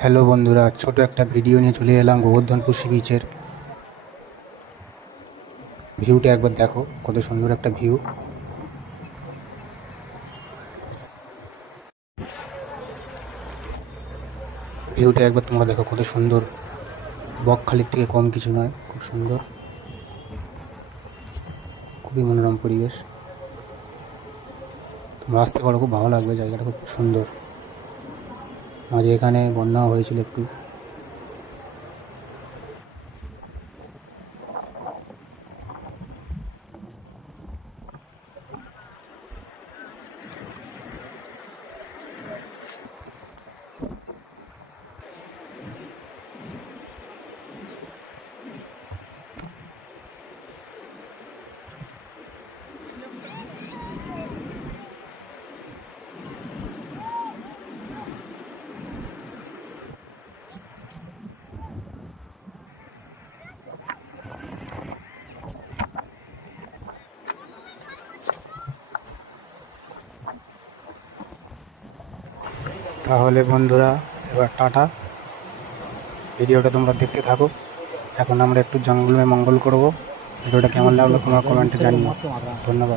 Hello বন্ধুরা, ছোট একটা ভিডিও নিয়ে চলে এলাম গোবর্ধনপুর সি বিচের ভিউটা একবার দেখো, কত সুন্দর একটা ভিউ। ভিউটা একবার তোমরা দেখো, কত সুন্দর। বকখালির থেকে কম কিছু নয়, খুব সুন্দর। খুবই মনোরম পরিবেশ। তোমরা আসতে পারো, খুব ভালো লাগবে, জায়গাটা খুব সুন্দর। মাঝে এখানে বন্যাও হয়েছিল একটু। তাহলে বন্ধুরা, এবার টাটা। ভিডিওটা তোমরা দেখতে থাকো। এখন আমরা একটু জঙ্গলে মঙ্গল করব। ভিডিওটা কেমন লাগল তোমার কমেন্টে জানিও। ধন্যবাদ।